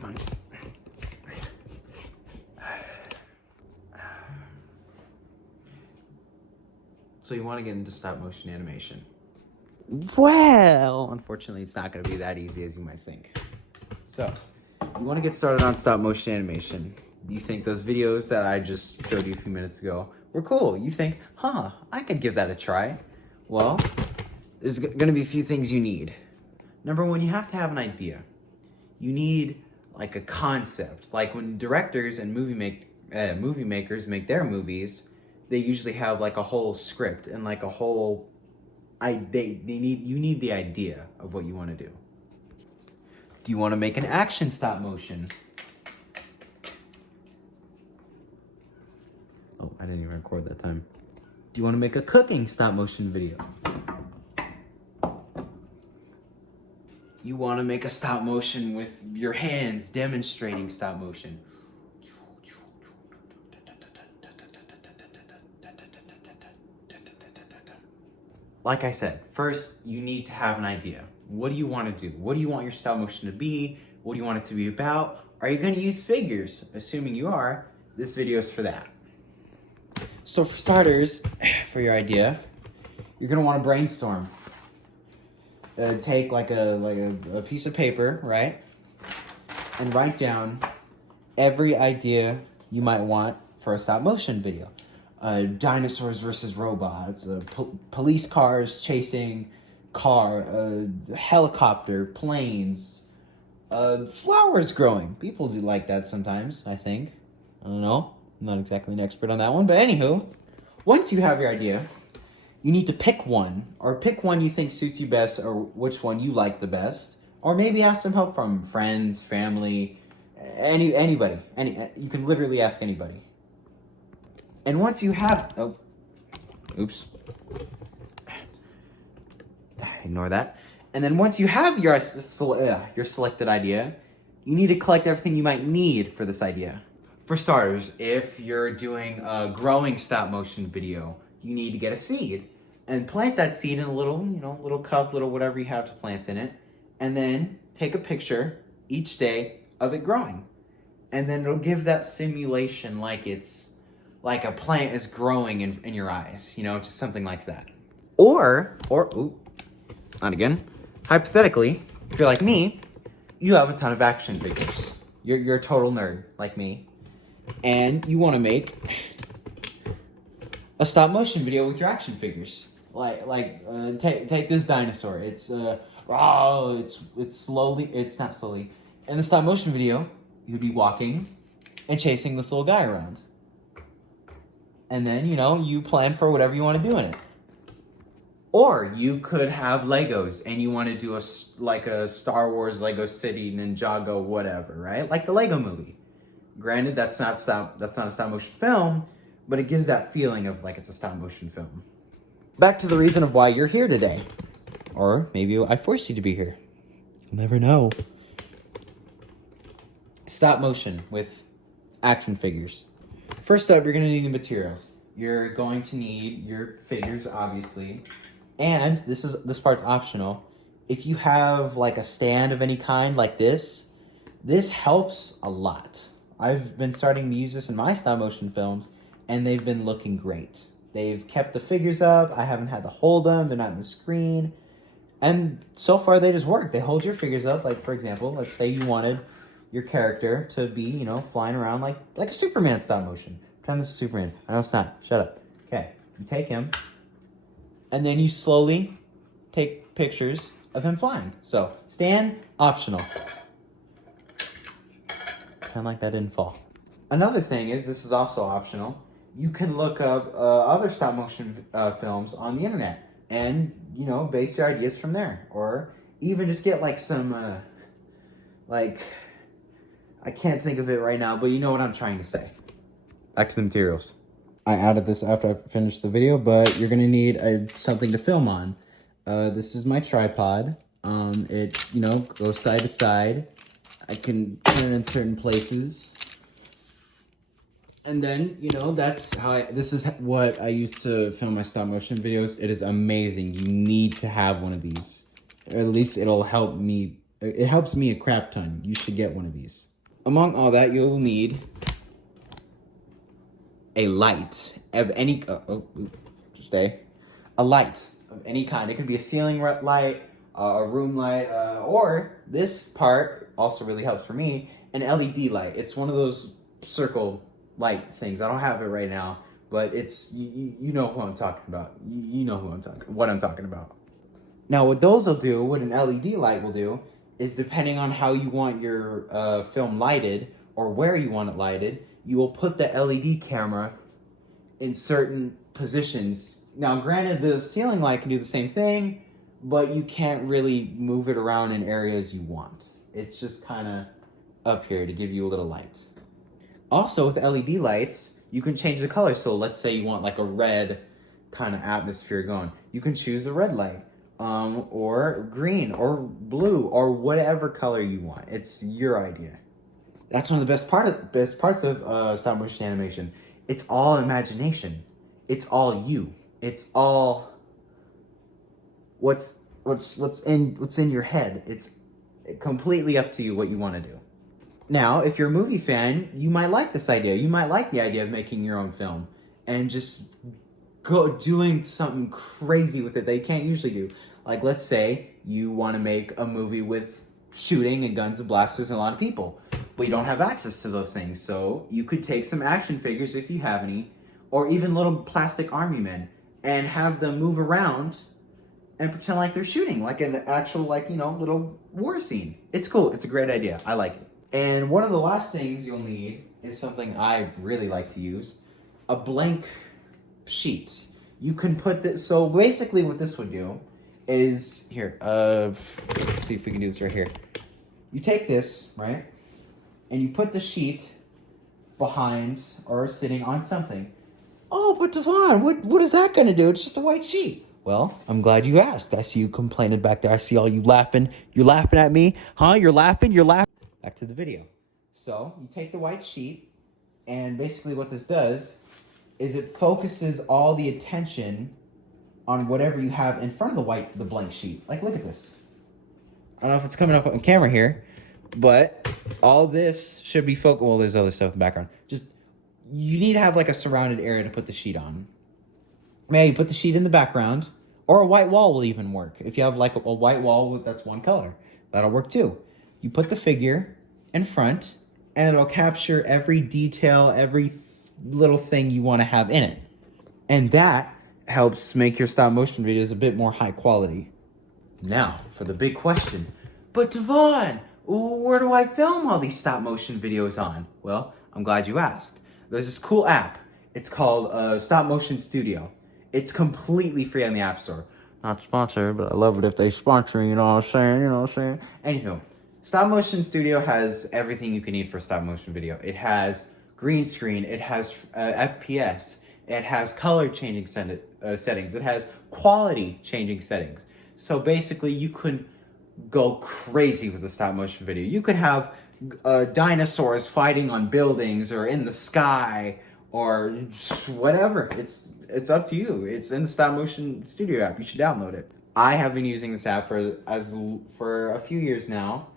Come on. So you want to get into stop motion animation? Well, unfortunately, it's not going to be that easy as you might think. So, you want to get started on stop motion animation. You think those videos that I just showed you a few minutes ago were cool. You think, I could give that a try. Well, there's going to be a few things you need. Number one, you have to have an idea. You need like a concept. Like when directors and movie makers make their movies, they usually have like a whole script and like a whole you need the idea of what you want to do. Do you want to make an action stop motion? Oh, I didn't even record that time. Do you want to make a cooking stop motion video? You want to make a stop motion with your hands demonstrating stop motion. Like I said, first you need to have an idea. What do you want to do? What do you want your stop motion to be? What do you want it to be about? Are you going to use figures? Assuming you are, this video is for that. So for starters, for your idea, you're going to want to brainstorm. Take like a piece of paper, right? And write down every idea you might want for a stop motion video. Dinosaurs versus robots, police cars chasing helicopter, planes, flowers growing. People do like that sometimes, I think. I don't know. I'm not exactly an expert on that one, but anywho, once you have your idea, you need to pick one you think suits you best, or which one you like the best, or maybe ask some help from friends, family, anybody. You can literally ask anybody. And once you have, oops, ignore that. And then once you have your selected idea, you need to collect everything you might need for this idea. For starters, if you're doing a growing stop motion video, you need to get a seed and plant that seed in a little cup, little whatever you have to plant in it. And then take a picture each day of it growing. And then it'll give that simulation like a plant is growing in your eyes, just something like that. Or, not again. Hypothetically, if you're like me, you have a ton of action figures. You're a total nerd like me. And you want to make a stop motion video with your action figures. Take this dinosaur. It's not slowly. In the stop motion video, you'd be walking and chasing this little guy around. And then, you plan for whatever you want to do in it. Or you could have Legos and you want to do a Star Wars Lego City, Ninjago, whatever, right? Like the Lego movie. Granted, that's not a stop motion film, but it gives that feeling of like it's a stop motion film. Back to the reason of why you're here today. Or maybe I forced you to be here. You'll never know. Stop motion with action figures. First up, you're going to need the materials. You're going to need your figures, obviously. And this part's optional. If you have like a stand of any kind like this helps a lot. I've been starting to use this in my stop motion films, and they've been looking great. They've kept the figures up. I haven't had to hold them. They're not in the screen. And so far, they just work. They hold your figures up. Like, for example, let's say you wanted your character to be, flying around like a Superman stop motion. Pretend this is Superman. I know it's not. Shut up. Okay. You take him, and then you slowly take pictures of him flying. So, stand, optional. Pretend like that didn't fall. Another thing is, this is also optional. You can look up other stop motion films on the internet and, base your ideas from there. Or even just get like some, I can't think of it right now, but you know what I'm trying to say. Back to the materials. I added this after I finished the video, but you're going to need something to film on. This is my tripod. It, goes side to side. I can turn in certain places. And then, that's how this is what I use to film my stop motion videos. It is amazing. You need to have one of these. Or at least it'll help me It helps me a crap ton. You should get one of these. Among all that, you'll need a light of any, a light of any kind. It could be a ceiling light, a room light, or this part also really helps for me, an LED light. It's one of those circle light things. I don't have it right now, but it's, you know who I'm talking about. You know what I'm talking about. Now what those will do, what an LED light will do, is depending on how you want your film lighted or where you want it lighted, you will put the LED camera in certain positions. Now granted, the ceiling light can do the same thing, but you can't really move it around in areas you want. It's just kind of up here to give you a little light. Also with LED lights, you can change the color. So let's say you want like a red kind of atmosphere going. You can choose a red light. Or green, or blue, or whatever color you want. It's your idea. That's one of the best parts of stop motion animation. It's all imagination. It's all you. It's all what's in your head. It's completely up to you what you want to do. Now, if you're a movie fan, you might like this idea. You might like the idea of making your own film and just go doing something crazy with it that you can't usually do. Like, let's say you want to make a movie with shooting and guns and blasters and a lot of people, but you don't have access to those things. So you could take some action figures, if you have any, or even little plastic army men, and have them move around and pretend like they're shooting, like an actual, like, you know, little war scene. It's cool. It's a great idea. I like it. And one of the last things you'll need is something I really like to use, a blank sheet. You can put this, so basically what this would do is, here, let's see if we can do this right here. You take this, right, and you put the sheet behind or sitting on something. Oh, but Devon, what is that gonna do? It's just a white sheet. Well, I'm glad you asked. I see you complaining back there. I see all you laughing. You're laughing at me, huh? You're laughing. Back to the video. So you take the white sheet, and basically what this does is it focuses all the attention on whatever you have in front of the blank sheet. Like, look at this. I don't know if it's coming up on camera here, but all this should be focused. Well, there's other stuff in the background. Just, you need to have like a surrounded area to put the sheet on. Maybe you put the sheet in the background, or a white wall will even work. If you have like a white wall that's one color, that'll work too. You put the figure in front, and it'll capture every detail, every little thing you want to have in it. And that helps make your stop motion videos a bit more high quality. Now, for the big question. But Devon, where do I film all these stop motion videos on? Well, I'm glad you asked. There's this cool app. It's called Stop Motion Studio. It's completely free on the App Store. Not sponsored, but I love it if they sponsor, you know what I'm saying? Anywho, Stop Motion Studio has everything you can need for a stop motion video. It has green screen, it has FPS, it has color changing settings, it has quality changing settings. So basically you could go crazy with a stop motion video. You could have dinosaurs fighting on buildings or in the sky or whatever. It's up to you. It's in the Stop Motion Studio app. You should download it. I have been using this app for a few years now.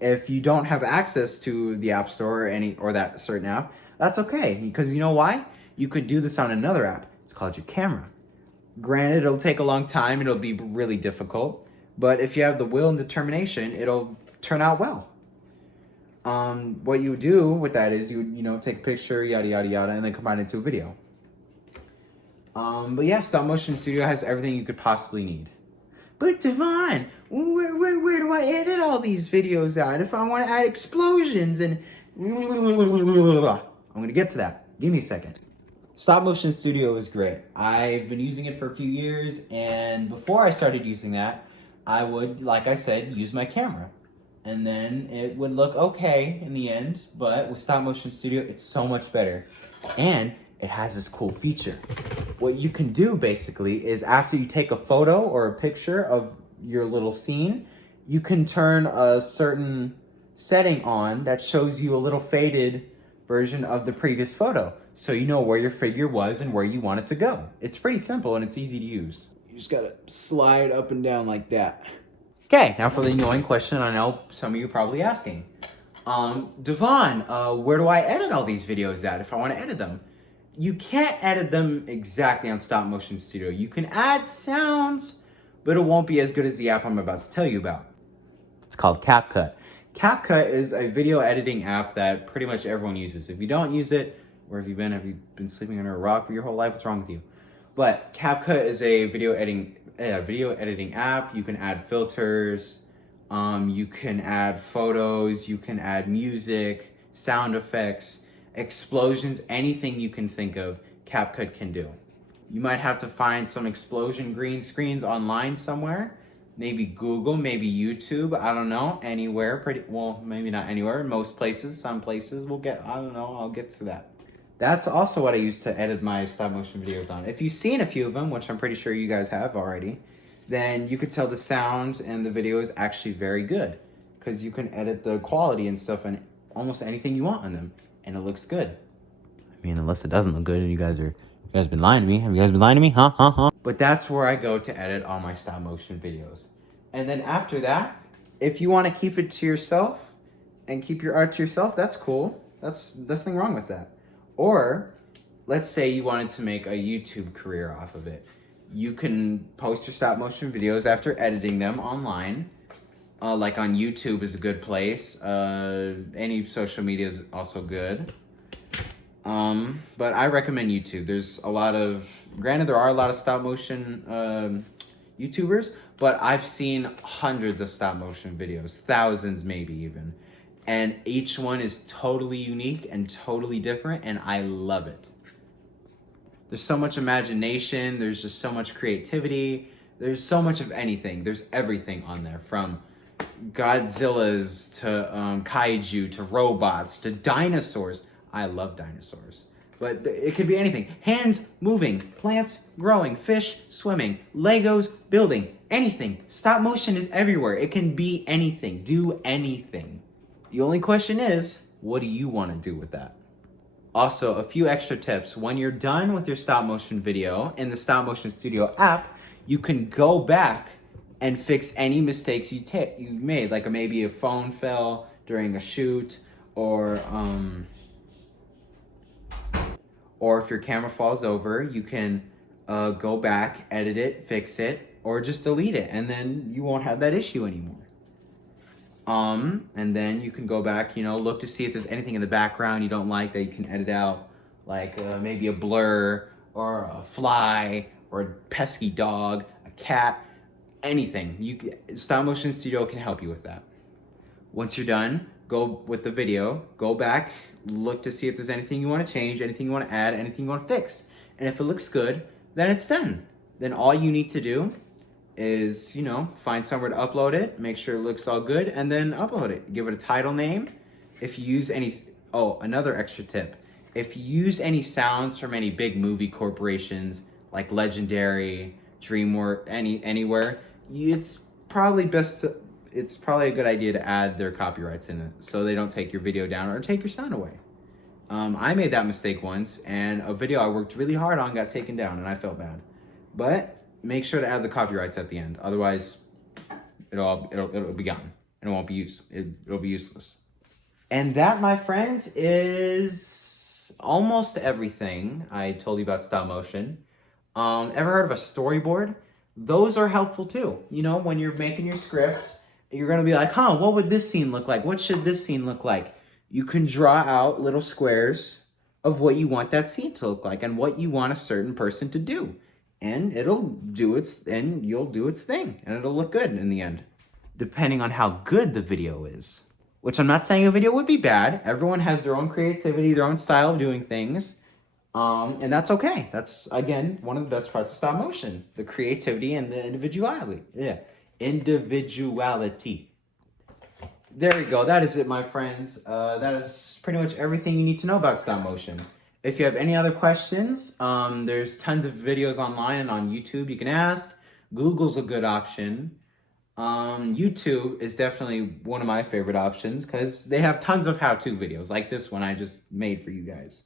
If you don't have access to the App Store or that certain app, that's okay, because you know why? You could do this on another app. It's called your camera. Granted, it'll take a long time. It'll be really difficult, but if you have the will and determination, it'll turn out well. What you do with that is you take a picture, yada yada yada, and then combine it into a video. But yeah, Stop Motion Studio has everything you could possibly need. But Devon, where do I edit all these videos out? If I want to add explosions and I'm gonna get to that. Give me a second. Stop Motion Studio is great. I've been using it for a few years, and before I started using that, I would, like I said, use my camera. And then it would look okay in the end, but with Stop Motion Studio, it's so much better. And it has this cool feature. What you can do basically is after you take a photo or a picture of your little scene, you can turn a certain setting on that shows you a little faded version of the previous photo. So you know where your figure was and where you want it to go. It's pretty simple and it's easy to use. You just gotta slide up and down like that. Okay, now for the annoying question I know some of you are probably asking. Devon, where do I edit all these videos at if I want to edit them? You can't edit them exactly on Stopmotion Studio. You can add sounds, but it won't be as good as the app I'm about to tell you about. It's called CapCut. CapCut is a video editing app that pretty much everyone uses. If you don't use it, where have you been? Have you been sleeping under a rock for your whole life? What's wrong with you? But CapCut is a video editing app. You can add filters, you can add photos, you can add music, sound effects, explosions, anything you can think of, CapCut can do. You might have to find some explosion green screens online somewhere. Maybe Google, maybe YouTube, I don't know, anywhere, maybe not anywhere, most places, some places will get, I don't know, I'll get to that. That's also what I use to edit my stop motion videos on. If you've seen a few of them, which I'm pretty sure you guys have already, then you could tell the sound and the video is actually very good because you can edit the quality and stuff and almost anything you want on them and it looks good. I mean, unless it doesn't look good and you guys been lying to me. Have you guys been lying to me? Huh? But that's where I go to edit all my stop motion videos. And then after that, if you want to keep it to yourself and keep your art to yourself, that's cool. There's nothing wrong with that. Or let's say you wanted to make a YouTube career off of it. You can post your stop motion videos after editing them online. Like on YouTube is a good place. Any social media is also good. But I recommend YouTube. Granted there are a lot of stop motion YouTubers, but I've seen hundreds of stop motion videos, thousands maybe even. And each one is totally unique and totally different, and I love it. There's so much imagination, there's just so much creativity, there's so much of anything, there's everything on there, from Godzillas to kaiju to robots to dinosaurs. I love dinosaurs, but it could be anything. Hands moving, plants growing, fish swimming, Legos building, anything. Stop motion is everywhere. It can be anything, do anything. The only question is, what do you want to do with that? Also, a few extra tips. When you're done with your stop motion video in the Stop Motion Studio app, you can go back and fix any mistakes you made, like maybe a phone fell during a shoot, or if your camera falls over, you can go back, edit it, fix it, or just delete it, and then you won't have that issue anymore. And then you can go back, look to see if there's anything in the background you don't like that you can edit out, like maybe a blur or a fly or a pesky dog, a cat, anything. Stop Motion Studio can help you with that. Once you're done, go with the video, go back, look to see if there's anything you want to change, anything you want to add, anything you want to fix. And if it looks good, then it's done. Then all you need to do is, find somewhere to upload it, make sure it looks all good, and then upload it. Give it a title name. If you use another extra tip. If you use any sounds from any big movie corporations like Legendary, DreamWorks, anywhere, it's probably a good idea to add their copyrights in it so they don't take your video down or take your sound away. I made that mistake once, and a video I worked really hard on got taken down, and I felt bad. But make sure to add the copyrights at the end. Otherwise, it'll be gone, and it won't be used. It'll be useless. And that, my friends, is almost everything I told you about stop motion. Ever heard of a storyboard? Those are helpful too. When you're making your script, you're gonna be like, what would this scene look like? What should this scene look like? You can draw out little squares of what you want that scene to look like and what you want a certain person to do. And you'll do its thing, and it'll look good in the end, depending on how good the video is. Which I'm not saying a video would be bad. Everyone has their own creativity, their own style of doing things, and that's okay. That's, again, one of the best parts of stop motion, the creativity and the individuality. Yeah, individuality. There we go. That is it, my friends. That is pretty much everything you need to know about stop motion. If you have any other questions, there's tons of videos online and on YouTube you can ask. Google's a good option. YouTube is definitely one of my favorite options because they have tons of how-to videos like this one I just made for you guys.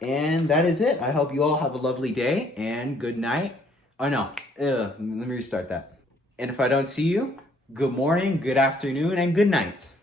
And that is it. I hope you all have a lovely day and good night. Oh no, let me restart that. And if I don't see you, Good morning, good afternoon, and good night.